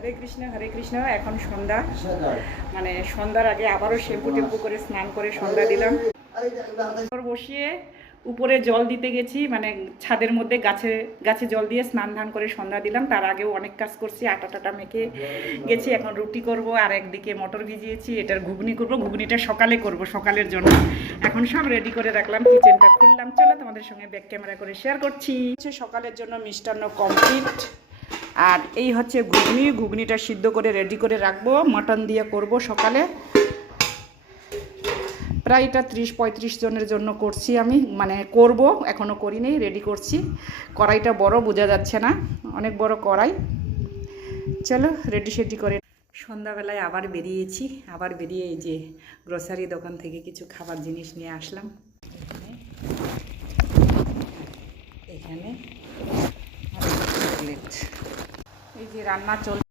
হরে কৃষ্ণ। এখন সন্ধ্যা, মানে সন্ধ্যার আগে আবারও শ্যাম্পু করে স্নান করে সন্ধ্যা দিলাম। বসিয়ে উপরে জল দিতে গেছি, মানে ছাদের মধ্যে গাছে জল দিয়ে স্নান ধান করে সন্ধ্যা দিলাম। তার আগেও অনেক কাজ করছি, আটা টাটা মেখে গেছি। এখন রুটি করব, আর একদিকে মটর ভিজিয়েছি, এটার ঘুগনি করব। ঘুগনিটা সকালে করব, সকালের জন্য। এখন সব রেডি করে রাখলাম, কিচেনটা খুললাম। চলো তোমাদের সঙ্গে ব্যাক ক্যামেরা করে শেয়ার করছি। সকালের জন্য মিষ্টান্ন কমপ্লিট। আর এই হচ্ছে ঘুগনিটা সিদ্ধ করে রেডি করে রাখবো, মাটন দিয়ে করব সকালে। প্রায় এটা 30-35 জনের জন্য করছি আমি, মানে করব, এখনও করিনি, রেডি করছি। কড়াইটা বড়, বোঝা যাচ্ছে না, অনেক বড় কড়াই। চলো রেডি করে সন্ধ্যাবেলায় আবার বেরিয়ে এই যে গ্রোসারি দোকান থেকে কিছু খাবার জিনিস নিয়ে আসলাম। এখানে চকলেট, এই যে রান্না চল